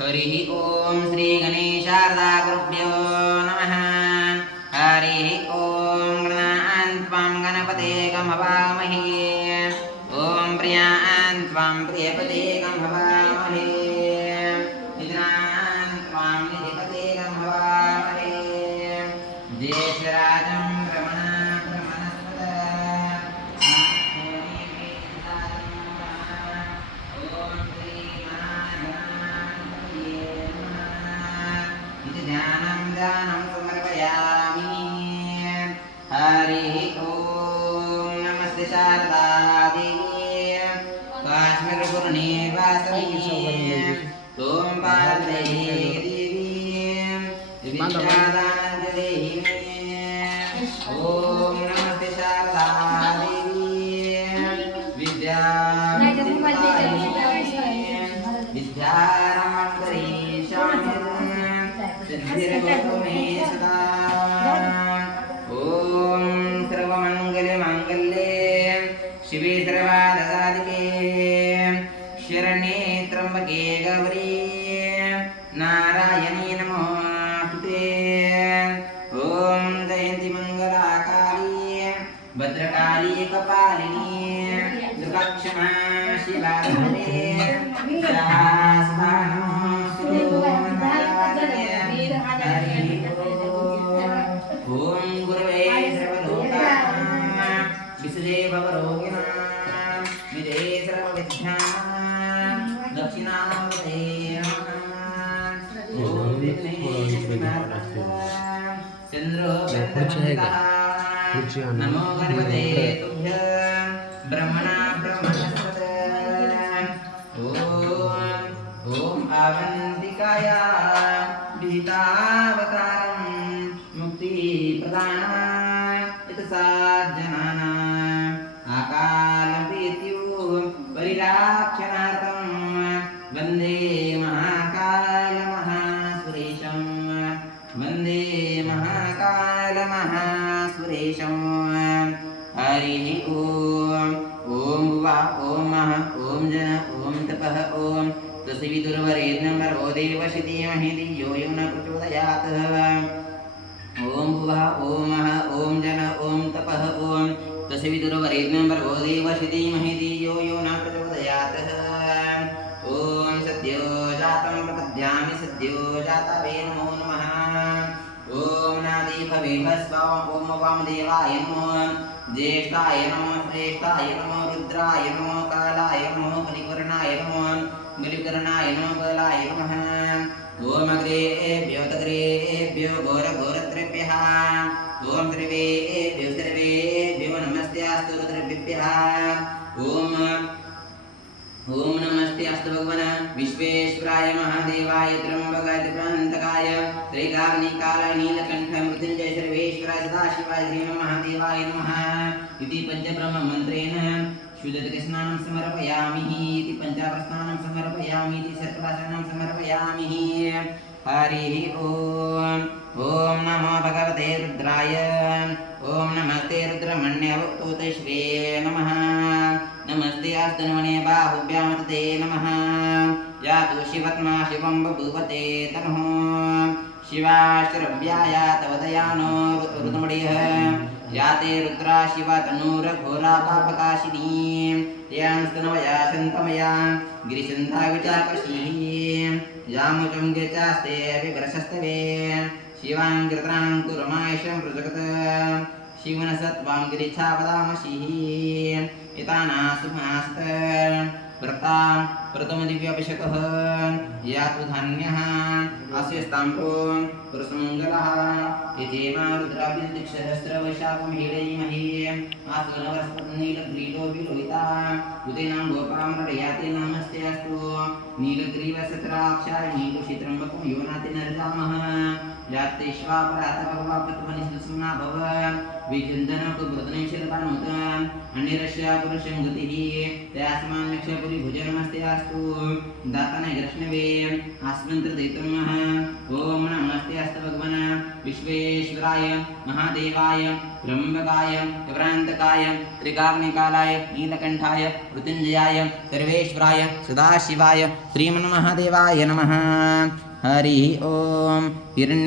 हरिः ॐ श्रीगणेशार्दागुरुभ्यो नमः। हरिः ॐ गणान् त्वां गणपतेकं हवामहे। ॐ प्रियान् त्वां प्रियपतेकं हवामहे। निधनान् त्वां निधिपतेकं हवामहे। ज्येष्ठराजं ज्ञानं समर्पयामि। हरिः ॐ नमस्ते शारदा देवी काश्मीरपुरनिवासिनी ॐ पार्वती देवी विद्यादानञ्जलेहि ॐ नमस्ते शारदा देवी विद्यारमणकरीशामि सदा। ॐ सर्वमङ्गलमाङ्गल्ये शिवे सर्वार्थसाधिके शरण्ये त्र्यम्बके गौरी नारायणी नमोस्तुते। ॐ जयन्ती मङ्गलाकाली भद्रकाली कपालिनी दुर्गाक्षमा शिवा ओम गुरवे सर्वलोकानां विसुजे भवरोगिणां निधे सर्वविद्यानां दक्षिणामूर्ते नमः। ओम चंद्रो नमो गणपते तुभ्यं ब्रह्मणा ब्रह्मणस्पत। ओम अवंतिकाया विहितावतारं मुक्तिप्रदानाय यतसाज्जनानाम् अकालमृत्यु परिराक्षणार्थं वन्दे महाकालमहासुरेशं। वन्दे महाकालमहासुरेशं। हरिः ॐ ॐ वा ॐ मः ॐ जन ॐ तपः ॐ तस्विदुर्वरेण्यं भर्गो देवस्य धीमहि धियो यो न प्रचोदयात्। ॐ भुवः ॐ महः ॐ जन ॐ तपः ॐ तस्विदुर्वरेण्यं भर्गो देवस्य धीमहि धियो यो न प्रचोदयात्। ॐ सद्यो जातं प्रपद्यामि सद्यो जातवे नमो नमः। ॐ नादि भवे भस्वां ॐ वामदेवाय नमो ज्येष्ठाय नमो श्रेष्ठाय नमो रुद्राय नमो कालाय नमो बलिवर्णाय नमो बलिकर्णाय नमो बलाय नमः। ओम अग्रेभ्यो तग्रेभ्यो घोरघोरद्रव्यः ओम सर्वेभ्यो सर्वेभ्यो नमस्तेऽस्तु रुद्रभ्यः। ओम नमस्ते अस्तु भगवान् विश्वेश्वराय महादेवाय त्र्यंबकाय त्रिपुरान्तकाय त्रिकाग्निकालाय नीलकण्ठ मृत्युञ्जय सर्वेश्वराय सदाशिवाय श्रीमन् महादेवाय नमः इति पञ्चब्रह्ममन्त्रेण शुद्धकृष्णानं समर्पयामि इति पञ्चावस्नानं समर्पयामि इति सर्पदासनं समर्पयामि। हरिः ॐ ॐ नमो भगवते रुद्राय ॐ नमस्ते रुद्रमण्यवतोतश्वे नमः। नमस्ते आस्तन्वने बाहुभ्यां ते नमः। यातु शिवत्मा शिवं बभूवते तनुः शिवाश्रव्याया तव दयानो ऋतुमणिः याते रुद्रा शिवा तनूरघोरा पापकाशिनी यास्तनवया शन्तमया गिरिशन्ता विचाकर्षिः यामुचं गिरिचास्ते विभ्रशस्तवे शिवाङ्कृत्रां कुर्मायशं पृजगत शिवनसत्वां गिरिच्छापदामशिः इताना सुमास्त व्रतां प्रथमदिव्याभिषेकः यातु धान्यः अस्य स्ताम्पो पुरुषमङ्गलः यजेमा रुद्राभिषहस्रवशाकमहीडयीमहि आसनवस्पन्नीलग्रीलो विलोहिता उदयनां गोपामरयाते नमस्ते अस्तु नीलग्रीवसत्राक्षाय नीलुषित्रम्बकं योनाति नरधामः यातेष्वापरातभगवाप्रथमनिष्ठसुम्ना भव विचिन्तनकुब्रतनिषेधपानोत अन्यरस्य पुरुषं गतिः तयास्मान् लक्ष्यपुरी भुजनमस्ते तथास्तु दातानाय कृष्णवे आस्मन्त्रदैतुर्मः ॐ नमस्ते अस्तु भगवन् विश्वेश्वराय महादेवाय त्र्यम्बकाय त्रिपुरान्तकाय त्रिकाग्निकालाय नीलकण्ठाय मृत्युञ्जयाय सर्वेश्वराय सदाशिवाय श्रीमन्महादेवाय नमः हरि ओम हिरण्य